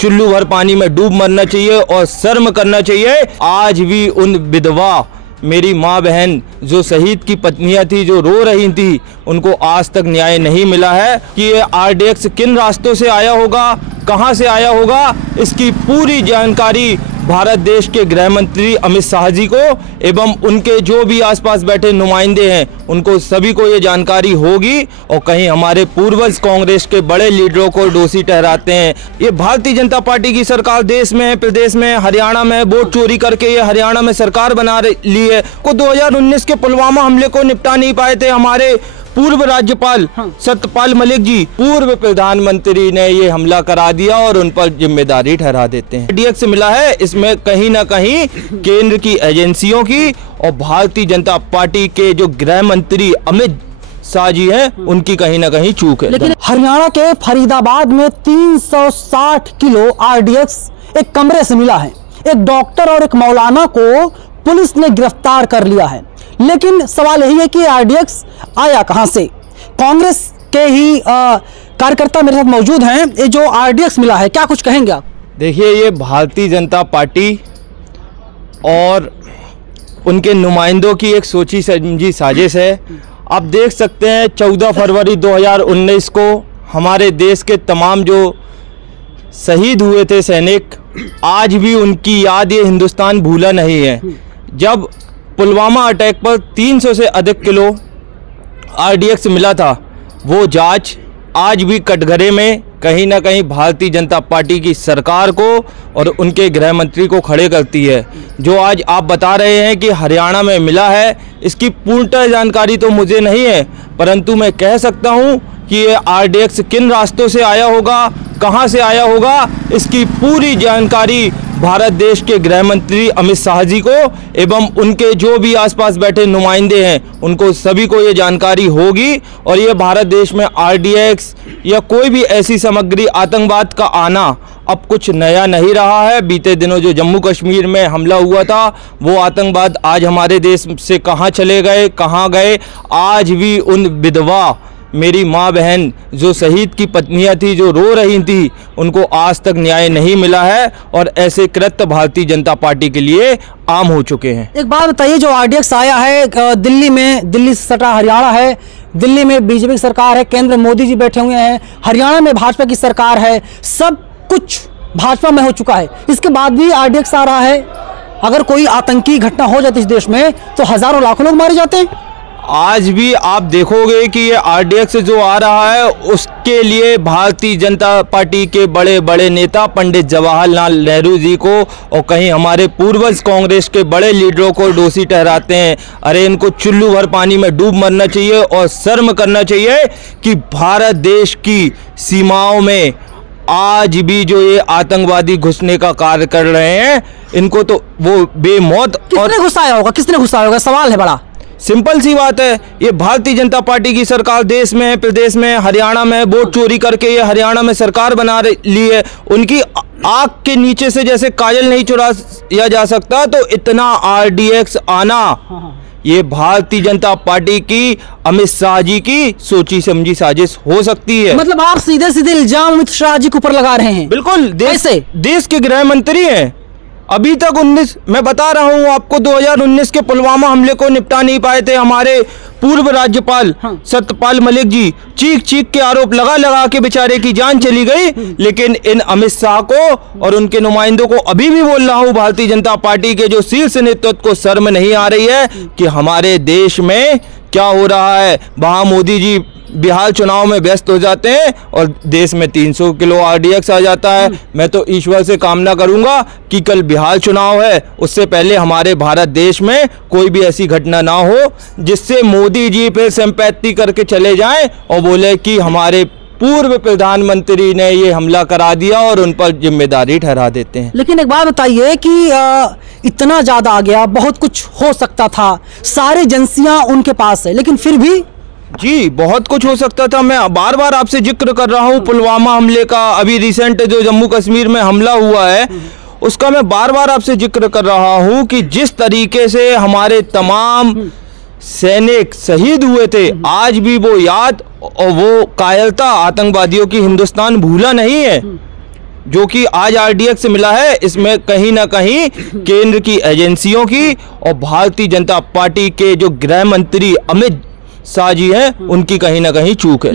चुल्लू भर पानी में डूब मरना चाहिए और शर्म करना चाहिए। आज भी उन विधवा मेरी माँ बहन जो शहीद की पत्नियां थी, जो रो रही थी, उनको आज तक न्याय नहीं मिला है कि ये आरडीएक्स किन रास्तों से आया होगा, कहां से आया होगा, इसकी पूरी जानकारी भारत देश के गृह मंत्री अमित शाह जी को एवं उनके जो भी आसपास बैठे नुमाइंदे हैं उनको सभी को ये जानकारी होगी। और कहीं हमारे पूर्वज कांग्रेस के बड़े लीडरों को दोषी ठहराते हैं। ये भारतीय जनता पार्टी की सरकार देश में, प्रदेश में, हरियाणा में वोट चोरी करके ये हरियाणा में सरकार बना ली है। को 2019 के पुलवामा हमले को निपटा नहीं पाए थे हमारे पूर्व राज्यपाल सत्यपाल मलिक जी, पूर्व प्रधानमंत्री ने ये हमला करा दिया और उन पर जिम्मेदारी ठहरा देते हैं। आरडीएक्स मिला है, इसमें कहीं ना कहीं केंद्र की एजेंसियों की और भारतीय जनता पार्टी के जो गृह मंत्री अमित शाह जी हैं उनकी कहीं ना कहीं चूक है। लेकिन हरियाणा के फरीदाबाद में 360 किलो आरडीएक्स एक कमरे से मिला है। एक डॉक्टर और एक मौलाना को पुलिस ने गिरफ्तार कर लिया है। लेकिन सवाल यही है कि आरडीएक्स आया कहां से। कांग्रेस के ही कार्यकर्ता मेरे साथ मौजूद हैं। ये जो आरडीएक्स मिला है, क्या कुछ कहेंगे आप? देखिए, ये भारतीय जनता पार्टी और उनके नुमाइंदों की एक सोची समझी साजिश है। आप देख सकते हैं 14 फरवरी 2019 को हमारे देश के तमाम जो शहीद हुए थे सैनिक, आज भी उनकी याद ये हिंदुस्तान भूला नहीं है। जब पुलवामा अटैक पर 300 से अधिक किलो आरडीएक्स मिला था, वो जांच आज भी कटघरे में कहीं ना कहीं भारतीय जनता पार्टी की सरकार को और उनके गृह मंत्री को खड़े करती है। जो आज आप बता रहे हैं कि हरियाणा में मिला है, इसकी पूर्णतः जानकारी तो मुझे नहीं है, परंतु मैं कह सकता हूं कि ये आरडीएक्स किन रास्तों से आया होगा, कहां से आया होगा, इसकी पूरी जानकारी भारत देश के गृह मंत्री अमित शाह जी को एवं उनके जो भी आसपास बैठे नुमाइंदे हैं उनको सभी को ये जानकारी होगी। और ये भारत देश में आरडीएक्स या कोई भी ऐसी सामग्री, आतंकवाद का आना अब कुछ नया नहीं रहा है। बीते दिनों जो जम्मू कश्मीर में हमला हुआ था, वो आतंकवाद आज हमारे देश से कहाँ चले गए, कहाँ गए। आज भी उन विधवा मेरी माँ बहन जो शहीद की पत्नियां थी, जो रो रही थी, उनको आज तक न्याय नहीं मिला है और ऐसे कृत्य भारतीय जनता पार्टी के लिए आम हो चुके हैं। एक बात बताइए, जो आरडीएक्स आया है दिल्ली में, दिल्ली से सटा हरियाणा है, दिल्ली में बीजेपी की सरकार है, केंद्र में मोदी जी बैठे हुए हैं, हरियाणा में भाजपा की सरकार है, सब कुछ भाजपा में हो चुका है, इसके बाद भी आरडीएक्स आ रहा है। अगर कोई आतंकी घटना हो जाती है इस देश में तो हजारों लाखों लोग मारे जाते हैं। आज भी आप देखोगे कि ये आरडीएक्स जो आ रहा है, उसके लिए भारतीय जनता पार्टी के बड़े बड़े नेता पंडित जवाहरलाल नेहरू जी को और कहीं हमारे पूर्वज कांग्रेस के बड़े लीडरों को दोषी ठहराते हैं। अरे, इनको चुल्लू भर पानी में डूब मरना चाहिए और शर्म करना चाहिए कि भारत देश की सीमाओं में आज भी जो ये आतंकवादी घुसने का कार्य कर रहे हैं, इनको तो वो बेमौत। किसने घुसाया होगा, किसने घुसाया होगा, सवाल है बड़ा सिंपल सी बात है। ये भारतीय जनता पार्टी की सरकार देश में, प्रदेश में, हरियाणा में वोट चोरी करके ये हरियाणा में सरकार बना ली है। उनकी आंख के नीचे से जैसे काजल नहीं चुराया जा सकता, तो इतना आरडीएक्स आना ये भारतीय जनता पार्टी की, अमित शाह जी की सोची समझी साजिश हो सकती है। मतलब आप सीधे सीधे इल्जाम अमित शाह जी के ऊपर लगा रहे हैं? बिल्कुल। देश के गृह मंत्री हैं। अभी तक मैं बता रहा हूं आपको, 2019 के पुलवामा हमले को निपटा नहीं पाए थे हमारे पूर्व राज्यपाल सत्यपाल मलिक जी। चीख चीख के आरोप लगा लगा के बेचारे की जान चली गई। लेकिन इन अमित शाह को और उनके नुमाइंदों को अभी भी बोल रहा हूं, भारतीय जनता पार्टी के जो शीर्ष नेतृत्व को शर्म नहीं आ रही है कि हमारे देश में क्या हो रहा है। वहां मोदी जी बिहार चुनाव में व्यस्त हो जाते हैं और देश में 300 किलो आरडीएक्स आ जाता है। मैं तो ईश्वर से कामना करूंगा कि कल बिहार चुनाव है, उससे पहले हमारे भारत देश में कोई भी ऐसी घटना ना हो जिससे मोदी जी फिर सिंपैथी करके चले जाएं और बोले कि हमारे पूर्व प्रधानमंत्री ने ये हमला करा दिया और उन पर जिम्मेदारी ठहरा देते हैं। लेकिन एक बात बताइए कि इतना ज्यादा आ गया, बहुत कुछ हो सकता था, सारी एजेंसियां उनके पास है, लेकिन फिर भी जी बहुत कुछ हो सकता था। मैं बार बार आपसे जिक्र कर रहा हूँ पुलवामा हमले का, अभी रिसेंट जो जम्मू कश्मीर में हमला हुआ है उसका मैं बार बार आपसे जिक्र कर रहा हूँ कि जिस तरीके से हमारे तमाम सैनिक शहीद हुए थे, आज भी वो याद और वो कायरता आतंकवादियों की हिंदुस्तान भूला नहीं है। जो कि आज आरडीएक्स से मिला है, इसमें कहीं ना कहीं केंद्र की एजेंसियों की और भारतीय जनता पार्टी के जो गृह मंत्री अमित शाह जी हैं, उनकी कहीं ना कहीं चूक है।